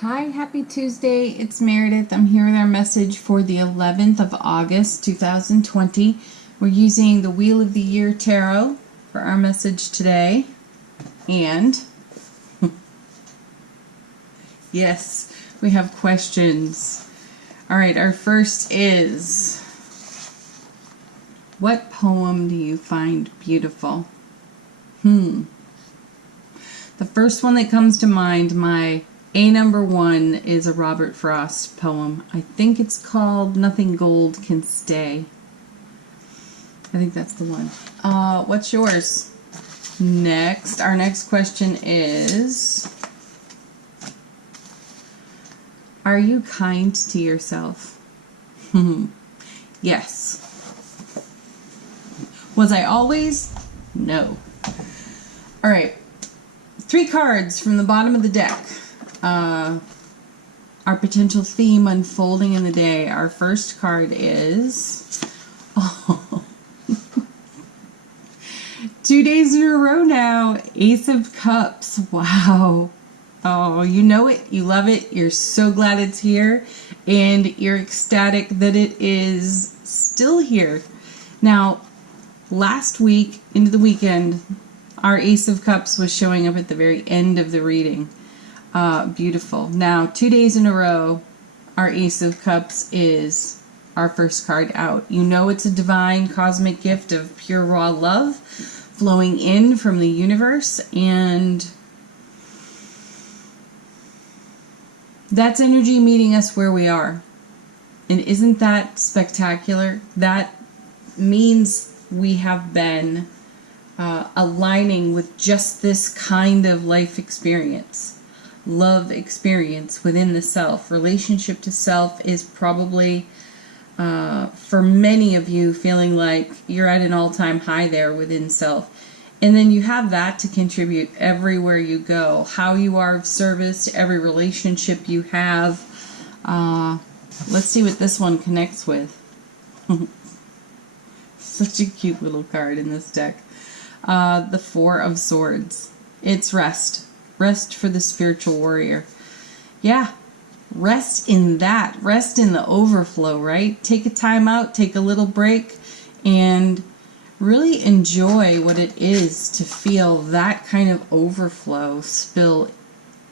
Hi, happy Tuesday. It's Meredith. I'm here with our message for the 11th of August, 2020. We're using the Wheel of the Year Tarot for our message today. And, yes, we have questions. All right, our first is, what poem do you find beautiful? The first one that comes to mind, my number one, is a Robert Frost poem. I think it's called Nothing Gold Can Stay. I think that's the one. What's yours? Next, our next question is, are you kind to yourself? Yes. Was I always? No. All right. 3 cards from the bottom of the deck. Our potential theme unfolding in the day. Our first card is 2 days in a row now. Ace of Cups. Wow. Oh, you know it. You love it. You're so glad it's here. And you're ecstatic that it is still here. Now, last week into the weekend, our Ace of Cups was showing up at the very end of the reading. Beautiful. Now, 2 days in a row, our Ace of Cups is our first card out. You know it's a divine cosmic gift of pure raw love flowing in from the universe, and that's energy meeting us where we are. And isn't that spectacular? That means we have been aligning with just this kind of life experience. Love experience within the self. Relationship to self is probably, for many of you, feeling like you're at an all-time high there within self. And then you have that to contribute everywhere you go. How you are of service to every relationship you have. Let's see what this one connects with. Such a cute little card in this deck. The 4 of Swords. It's rest. Rest for the spiritual warrior. Yeah, rest in that. Rest in the overflow, right? Take a time out, take a little break, and really enjoy what it is to feel that kind of overflow spill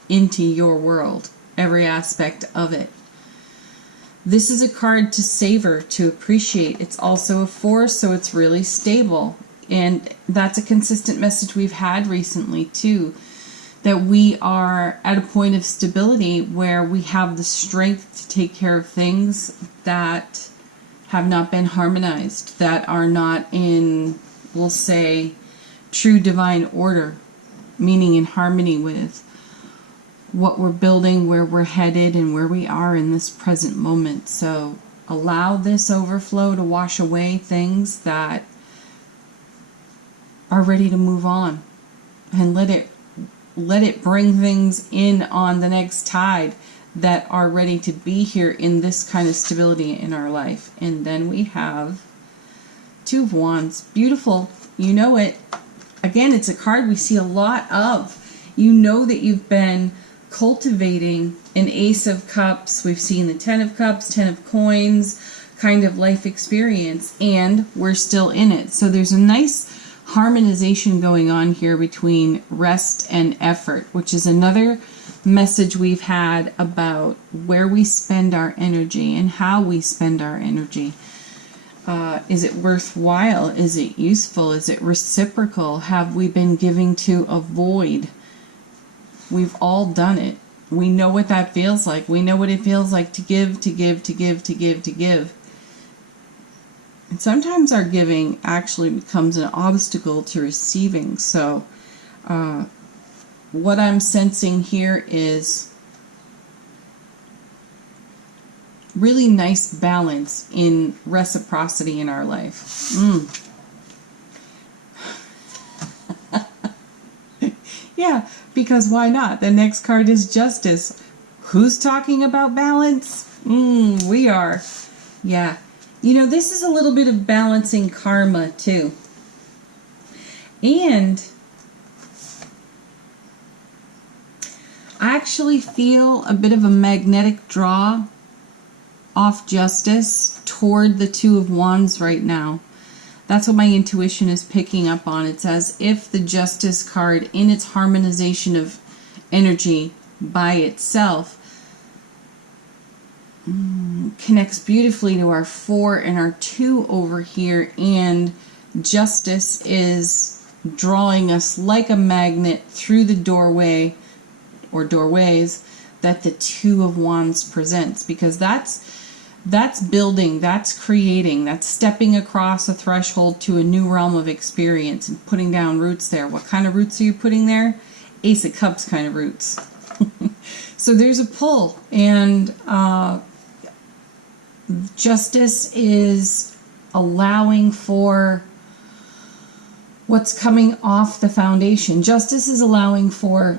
into your world, every aspect of it. This is a card to savor, to appreciate. It's also a 4, so it's really stable. And that's a consistent message we've had recently, too. That we are at a point of stability where we have the strength to take care of things that have not been harmonized, that are not in, we'll say, true divine order, meaning in harmony with what we're building, where we're headed, and where we are in this present moment. So allow this overflow to wash away things that are ready to move on, and let it bring things in on the next tide that are ready to be here in this kind of stability in our life. And then we have 2 of Wands. Beautiful. You know it. Again, it's a card we see a lot of. You know that you've been cultivating an Ace of Cups. We've seen the 10 of Cups, 10 of Coins kind of life experience, and we're still in it. So there's a nice harmonization going on here between rest and effort, which is another message we've had about where we spend our energy and how we spend our energy. Is it worthwhile? Is it useful? Is it reciprocal? Have we been giving to a void? We've all done it. We know what that feels like. We know what it feels like to give, to give, to give, to give, to give. And sometimes our giving actually becomes an obstacle to receiving. So what I'm sensing here is really nice balance in reciprocity in our life. Yeah, because why not? The next card is Justice. Who's talking about balance? We are. Yeah. You know, this is a little bit of balancing karma, too. And I actually feel a bit of a magnetic draw off Justice toward the Two of Wands right now. That's what my intuition is picking up on. It's as if the Justice card, in its harmonization of energy by itself, connects beautifully to our 4 and our 2 over here, and Justice is drawing us like a magnet through the doorway or doorways that the Two of Wands presents, because that's building, that's creating, that's stepping across a threshold to a new realm of experience and putting down roots there. What kind of roots are you putting there? Ace of Cups kind of roots. So there's a pull, and Justice is allowing for what's coming off the foundation. Justice is allowing for,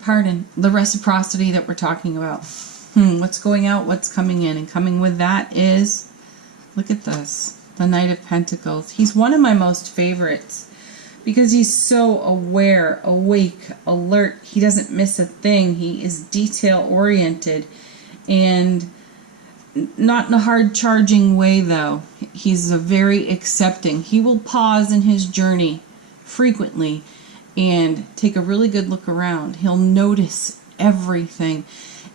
pardon, the reciprocity that we're talking about. What's going out, what's coming in, and coming with that is, look at this, the Knight of Pentacles. He's one of my most favorites because he's so aware, awake, alert. He doesn't miss a thing. He is detail oriented, and not in a hard charging way though. He's a very accepting. He will pause in his journey frequently and take a really good look around. He'll notice everything.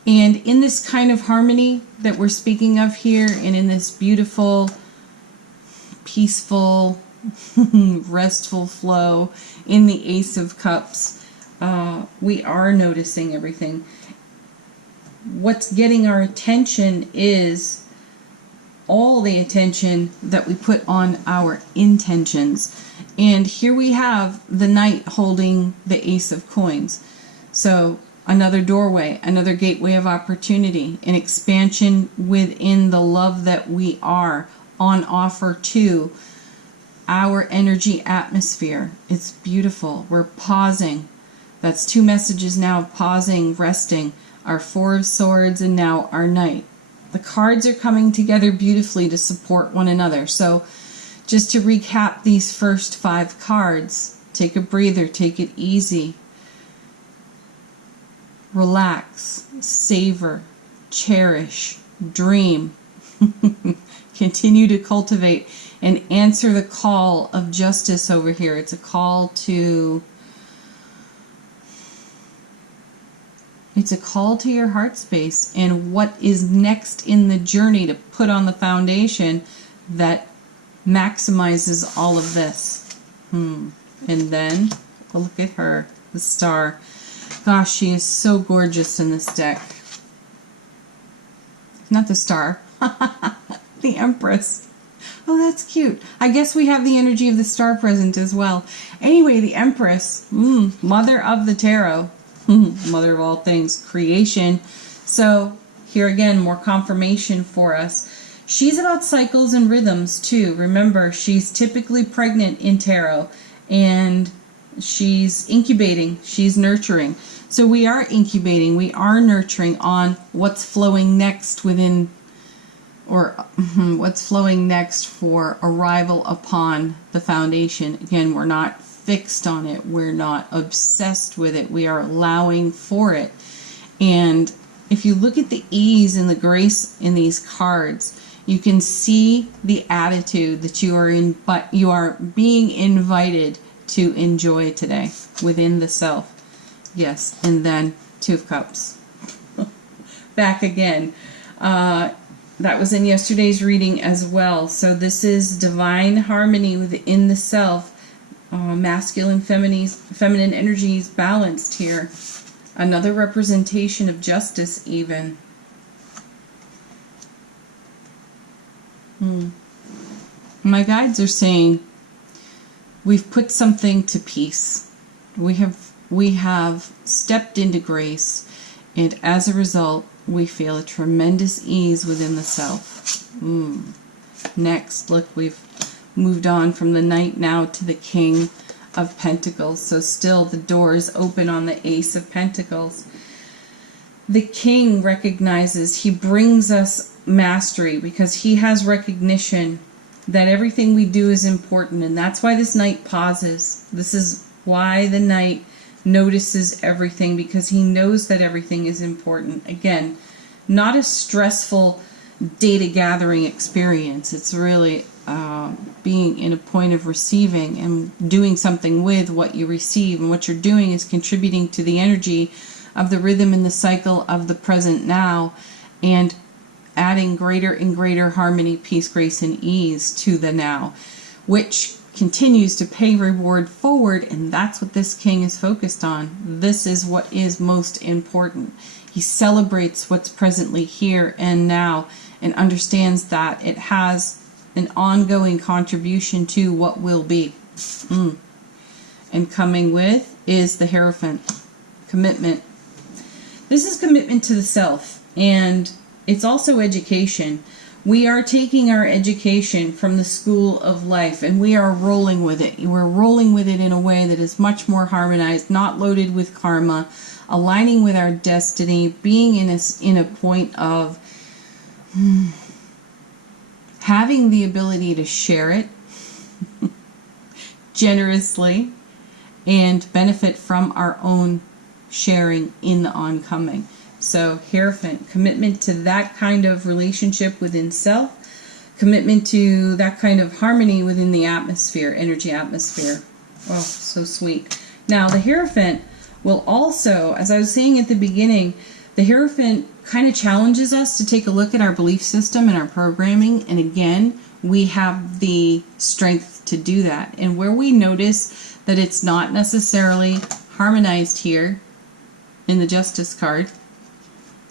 And in this kind of harmony that we're speaking of here, and in this beautiful, peaceful, restful flow in the Ace of Cups, we are noticing everything. What's getting our attention is all the attention that we put on our intentions. And here we have the Knight holding the Ace of Coins. So another doorway, another gateway of opportunity, an expansion within the love that we are on offer to our energy atmosphere. It's beautiful. We're pausing. That's 2 messages now of pausing, resting. Our 4 of Swords and now our Knight. The cards are coming together beautifully to support one another. So just to recap these first 5 cards, take a breather, take it easy. Relax, savor, cherish, dream. Continue to cultivate and answer the call of Justice over here. It's a call to your heart space and what is next in the journey to put on the foundation that maximizes all of this. And then look at her, the Star. Gosh, she is so gorgeous in this deck. Not the Star. The Empress. Oh, that's cute. I guess we have the energy of the Star present as well. Anyway, the Empress, mother of the tarot, mother of all things, creation. So here again, more confirmation for us. She's about cycles and rhythms too. Remember, she's typically pregnant in tarot, and she's incubating, she's nurturing. So we are incubating, we are nurturing on what's flowing next within, or what's flowing next for arrival upon the foundation. Again, we're not fixed on it, we're not obsessed with it, we are allowing for it. And if you look at the ease and the grace in these cards, you can see the attitude that you are in, but you are being invited to enjoy today within the self. Yes, and then 2 of Cups. Back again. That was in yesterday's reading as well. So this is divine harmony within the self. Masculine, feminine energies balanced here. Another representation of justice even. My guides are saying we've put something to peace. We have stepped into grace, and as a result we feel a tremendous ease within the self. Next, look, we've moved on from the Knight now to the King of Pentacles. So still the door is open on the Ace of Pentacles. The King recognizes, he brings us mastery because he has recognition that everything we do is important, and that's why this Knight pauses. This is why the Knight notices everything because he knows that everything is important. Again, not a stressful data gathering experience. It's really being in a point of receiving and doing something with what you receive. And what you're doing is contributing to the energy of the rhythm and the cycle of the present now, and adding greater and greater harmony, peace, grace, and ease to the now, which continues to pay reward forward. And that's what this king is focused on. This is what is most important. He celebrates what's presently here and now, and understands that it has an ongoing contribution to what will be. And coming with is the Hierophant. Commitment. This is commitment to the self, and it's also education. We are taking our education from the school of life, and we are rolling with it. We're rolling with it in a way that is much more harmonized, not loaded with karma, aligning with our destiny, being in a point of having the ability to share it generously and benefit from our own sharing in the oncoming. So Hierophant, commitment to that kind of relationship within self, commitment to that kind of harmony within the atmosphere, energy atmosphere. Oh, so sweet. Now the Hierophant will also, as I was saying at the beginning, the Hierophant kind of challenges us to take a look at our belief system and our programming. And again, we have the strength to do that. And where we notice that it's not necessarily harmonized here in the Justice card,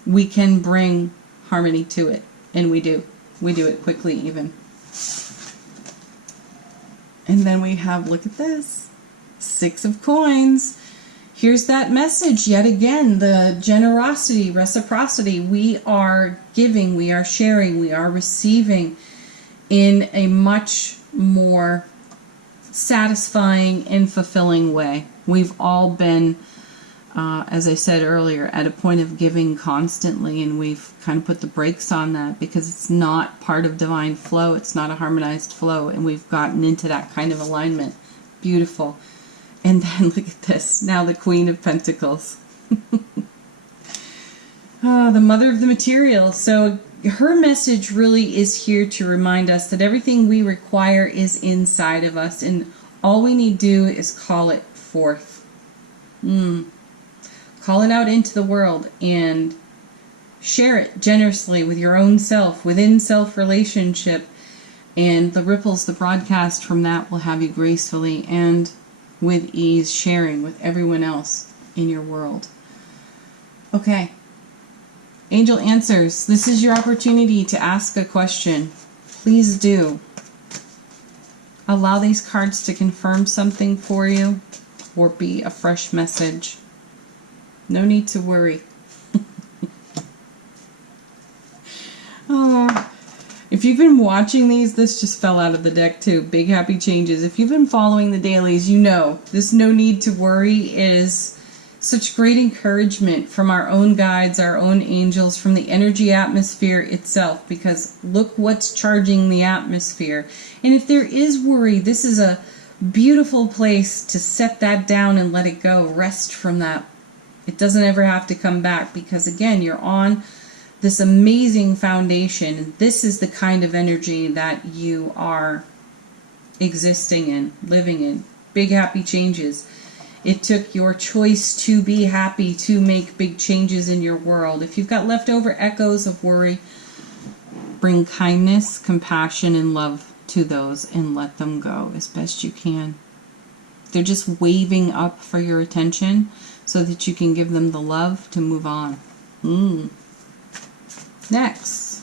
we can bring harmony to it. And we do. We do it quickly even. And then we have, look at this, 6 of Coins. Here's that message yet again, the generosity, reciprocity. We are giving, we are sharing, we are receiving in a much more satisfying and fulfilling way. We've all been, as I said earlier, at a point of giving constantly, and we've kind of put the brakes on that because it's not part of divine flow. It's not a harmonized flow, and we've gotten into that kind of alignment. Beautiful. And then look at this. Now the Queen of Pentacles. The mother of the material. So her message really is here to remind us that everything we require is inside of us, and all we need to do is call it forth. Call it out into the world and share it generously with your own self, within self-relationship, and the ripples, the broadcast from that will have you gracefully and with ease sharing with everyone else in your world. Okay. Angel Answers. This is your opportunity to ask a question. Please do. Allow these cards to confirm something for you or be a fresh message. No need to worry. If you've been watching these, this just fell out of the deck too. Big happy changes. If you've been following the dailies, you know this no need to worry is such great encouragement from our own guides, our own angels, from the energy atmosphere itself, because look what's charging the atmosphere. And if there is worry, this is a beautiful place to set that down and let it go. Rest from that. It doesn't ever have to come back because, again, you're on this amazing foundation. This is the kind of energy that you are existing in, living in. Big happy changes. It took your choice to be happy to make big changes in your world. If you've got leftover echoes of worry, bring kindness, compassion, and love to those and let them go as best you can. They're just waving up for your attention so that you can give them the love to move on. Next.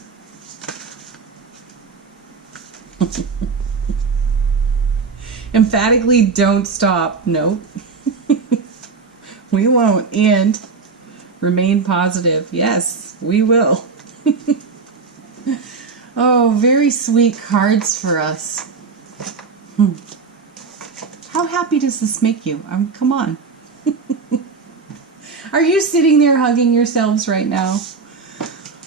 Emphatically don't stop. Nope. We won't. And remain positive. Yes, we will. Oh, very sweet cards for us. How happy does this make you? Come on. Are you sitting there hugging yourselves right now?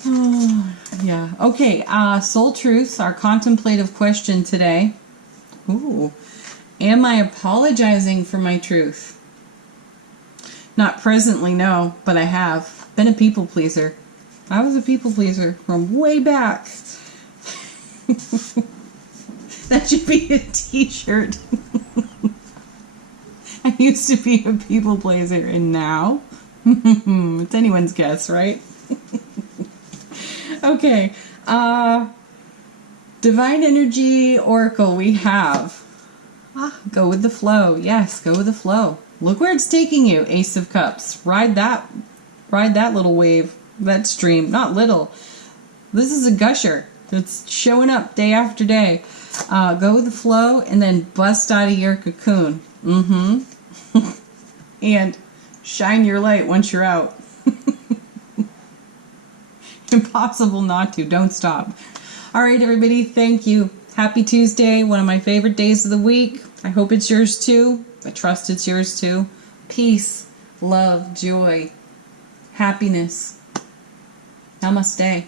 Oh, yeah. Okay, Soul Truths, our contemplative question today. Ooh. Am I apologizing for my truth? Not presently, no, but I have been a people pleaser. I was a people pleaser from way back. That should be a t-shirt. I used to be a people pleaser, and now? It's anyone's guess, right? Okay. Divine Energy Oracle we have. Go with the flow. Yes, go with the flow. Look where it's taking you, Ace of Cups. Ride that little wave, that stream. Not little. This is a gusher. It's showing up day after day. Go with the flow and then bust out of your cocoon. And shine your light once you're out. Impossible not to. Don't stop. All right, everybody. Thank you. Happy Tuesday. One of my favorite days of the week. I hope it's yours too. I trust it's yours too. Peace, love, joy, happiness. Namaste.